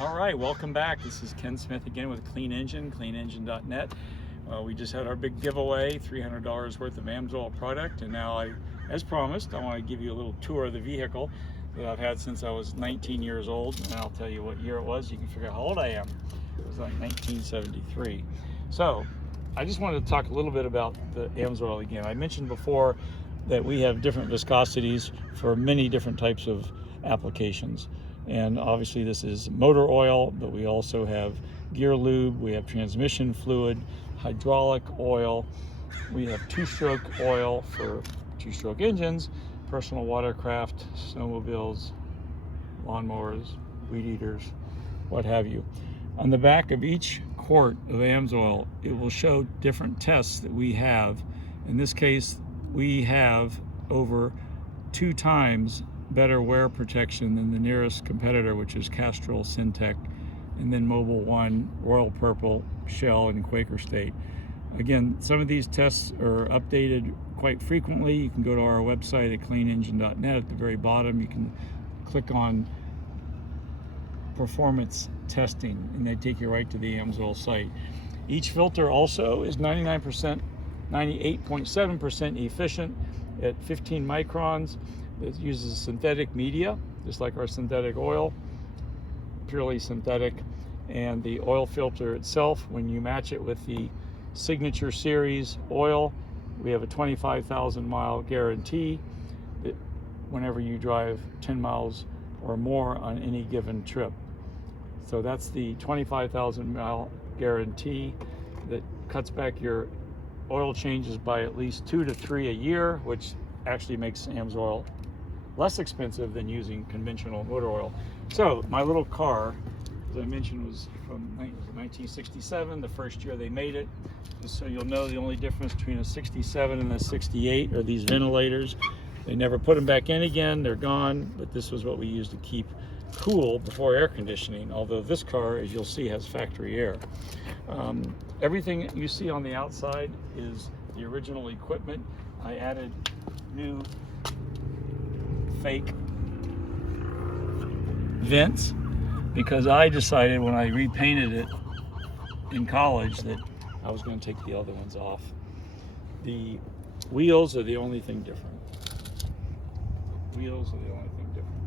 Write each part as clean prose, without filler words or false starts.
All right, welcome back. This is Ken Smith again with Cleanengine, cleanengine.net. We just had our big giveaway, $300 worth of AMSOIL product, and now as promised, I want to give you a little tour of the vehicle that I've had since I was 19 years old, and I'll tell you what year it was. You can figure out how old I am. It was like 1973. So, I just wanted to talk a little bit about the AMSOIL again. I mentioned before that we have different viscosities for many different types of applications. And obviously this is motor oil, but we also have gear lube, we have transmission fluid, hydraulic oil, we have two-stroke oil for two-stroke engines, personal watercraft, snowmobiles, lawnmowers, weed eaters, what have you. On the back of each quart of AMSOIL, it will show different tests that we have. In this case, we have over 2 times better wear protection than the nearest competitor, which is Castrol, Syntec, and then Mobil 1, Royal Purple, Shell, and Quaker State. Again, some of these tests are updated quite frequently. You can go to our website at cleanengine.net. At the very bottom, you can click on performance testing, and they take you right to the AMSOIL site. Each filter also is 98.7% efficient at 15 microns. It uses synthetic media, just like our synthetic oil, purely synthetic. And the oil filter itself, when you match it with the Signature Series oil, we have a 25,000 mile guarantee that whenever you drive 10 miles or more on any given trip. So that's the 25,000 mile guarantee that cuts back your oil changes by at least 2 to 3 a year, which actually makes AMSOIL less expensive than using conventional motor oil. So my little car, as I mentioned, was from 1967, the first year they made it. Just so you'll know, the only difference between a 67 and a 68 are these ventilators. They never put them back in again, they're gone, but this was what we used to keep cool before air conditioning, although this car, as you'll see, has factory air. Everything you see on the outside is the original equipment. I added new fake vents because I decided when I repainted it in college that I was going to take the other ones off. The wheels are the only thing different. Wheels are the only thing different.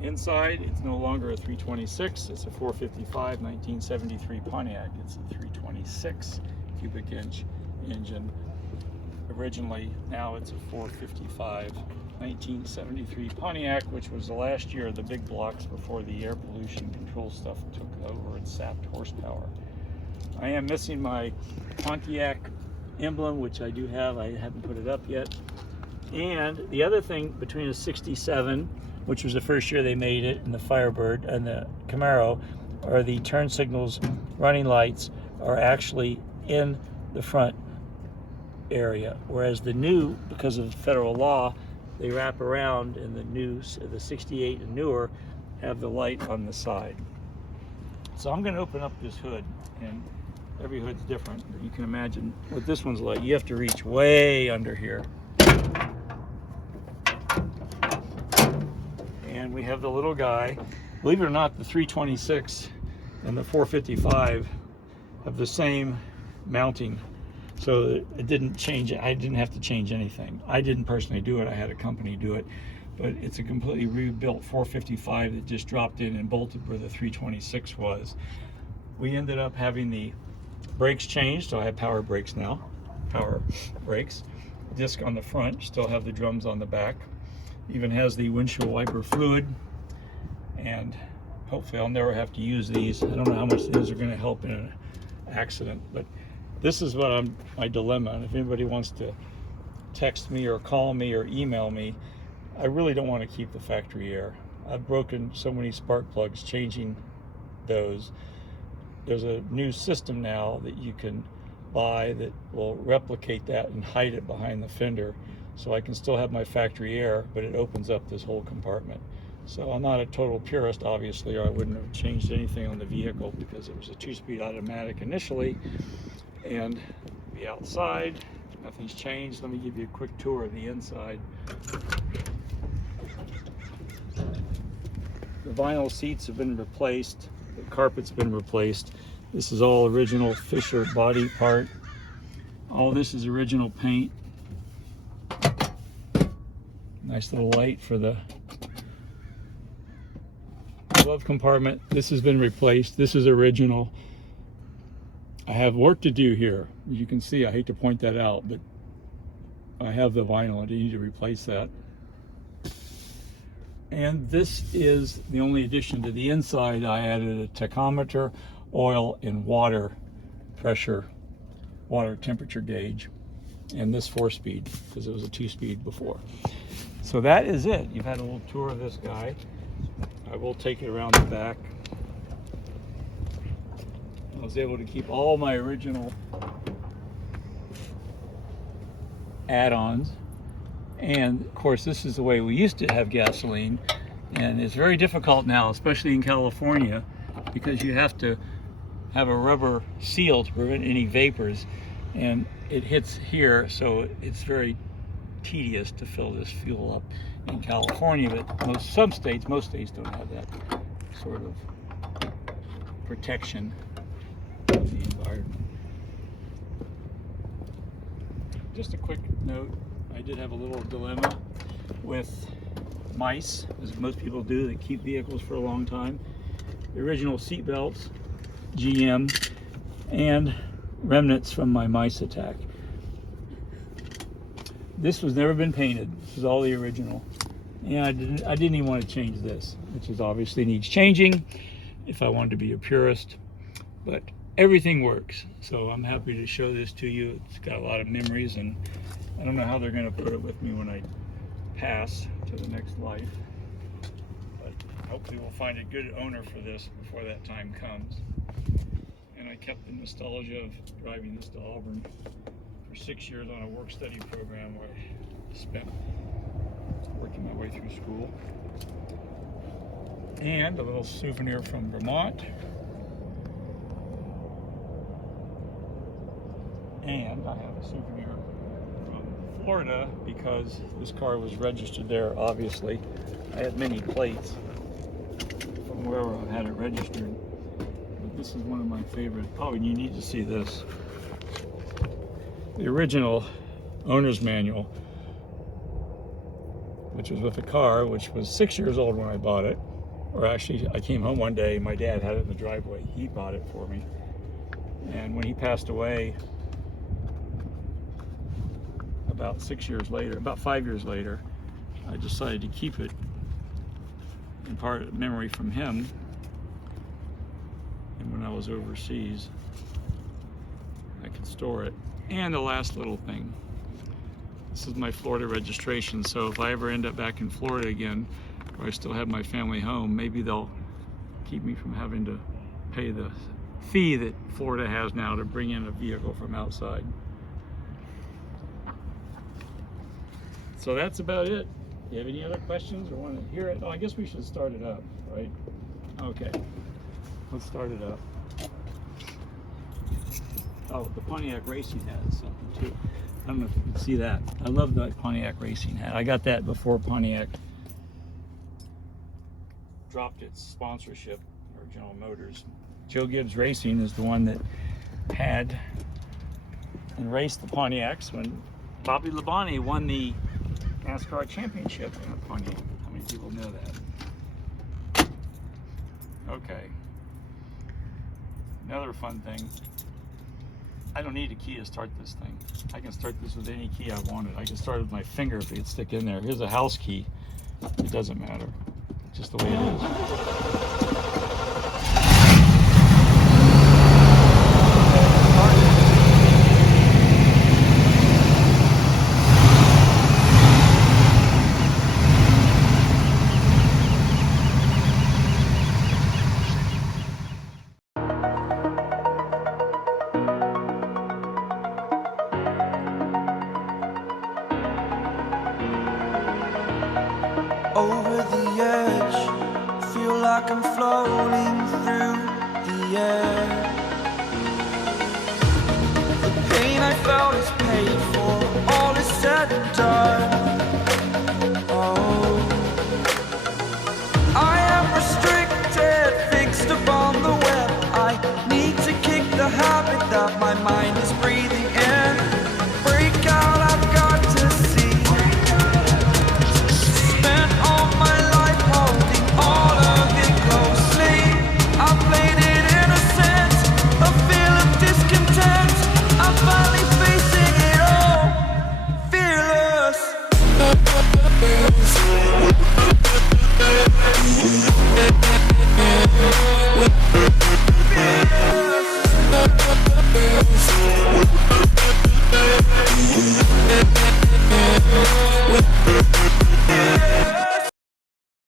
Inside, it's no longer a 326, it's a 455 1973 Pontiac. It's a 326 cubic inch engine originally. Now it's a 455 1973 Pontiac, which was the last year of the big blocks before the air pollution control stuff took over and sapped horsepower. I am missing my Pontiac emblem, which I do have. I haven't put it up yet. And the other thing between a 67, which was the first year they made it, and the Firebird and the Camaro, are the turn signals, running lights are actually in the front area, whereas the new, because of federal law, they wrap around, and the 68 and newer have the light on the side. So I'm going to open up this hood, and every hood's different. You can imagine what this one's like. You have to reach way under here. And we have the little guy. Believe it or not, the 326 and the 455 have the same mounting. So it didn't change. I didn't have to change anything. I didn't personally do it. I had a company do it. But it's a completely rebuilt 455 that just dropped in and bolted where the 326 was. We ended up having the brakes changed, so I have power brakes now. Power brakes. Disc on the front, still have the drums on the back. Even has the windshield wiper fluid. And hopefully I'll never have to use these. I don't know how much these are going to help in an accident, but this is what my dilemma. And if anybody wants to text me or call me or email me, I really don't want to keep the factory air. I've broken so many spark plugs changing those. There's a new system now that you can buy that will replicate that and hide it behind the fender, so I can still have my factory air, but it opens up this whole compartment. So I'm not a total purist, obviously, or I wouldn't have changed anything on the vehicle because it was a 2-speed automatic initially. And the outside, nothing's changed. Let me give you a quick tour of the inside. The vinyl seats have been replaced. The carpet's been replaced. This is all original Fisher body part. All this is original paint. Nice little light for the glove compartment. This has been replaced. This is original. I have work to do here. As you can see, I hate to point that out, but I have the vinyl. I need to replace that. And this is the only addition to the inside. I added a tachometer, oil, and water pressure, water temperature gauge, and this 4-speed, because it was a 2-speed before. So that is it. You've had a little tour of this guy. I will take it around the back. I was able to keep all my original add-ons. And of course, this is the way we used to have gasoline, and it's very difficult now, especially in California, because you have to have a rubber seal to prevent any vapors, and it hits here, so it's very tedious to fill this fuel up in California. But most states don't have that sort of protection of the environment. Just a quick note. I did have a little dilemma with mice, as most people do that keep vehicles for a long time. The original seat belts, GM, and remnants from my mice attack. This was never been painted. This is all the original. And I didn't even want to change this, which is obviously needs changing if I wanted to be a purist. But everything works. So I'm happy to show this to you. It's got a lot of memories, and I don't know how they're going to put it with me when I pass to the next life, but hopefully we'll find a good owner for this before that time comes. And I kept the nostalgia of driving this to Auburn for 6 years on a work-study program where I spent working my way through school. And a little souvenir from Vermont. And I have a souvenir Florida, because this car was registered there. Obviously, I had many plates from wherever I had it registered, but this is one of my favorite. Oh, and you need to see this. The original owner's manual, which was with the car, which was 6 years old when I bought it. Or actually, I came home one day, my dad had it in the driveway. He bought it for me, and when he passed away, about 6 years later, about 5 years later, I decided to keep it in part of memory from him. And when I was overseas, I could store it. And the last little thing, this is my Florida registration. So if I ever end up back in Florida again, where I still have my family home, maybe they'll keep me from having to pay the fee that Florida has now to bring in a vehicle from outside. So that's about it. Do you have any other questions or want to hear it? Oh, I guess we should start it up, right? Okay, let's start it up. Oh, the Pontiac racing hat is something too. I don't know if you can see that. I love the Pontiac racing hat. I got that before Pontiac dropped its sponsorship, or General Motors. Joe Gibbs Racing is the one that had and raced the Pontiacs when Bobby Labonte won the NASCAR championship in a Pontiac. How many people know that? Okay. Another fun thing. I don't need a key to start this thing. I can start this with any key I wanted. I can start with my finger if it could stick in there. Here's a house key. It doesn't matter. It's just the way it is. Over the edge, feel like I'm floating through the air.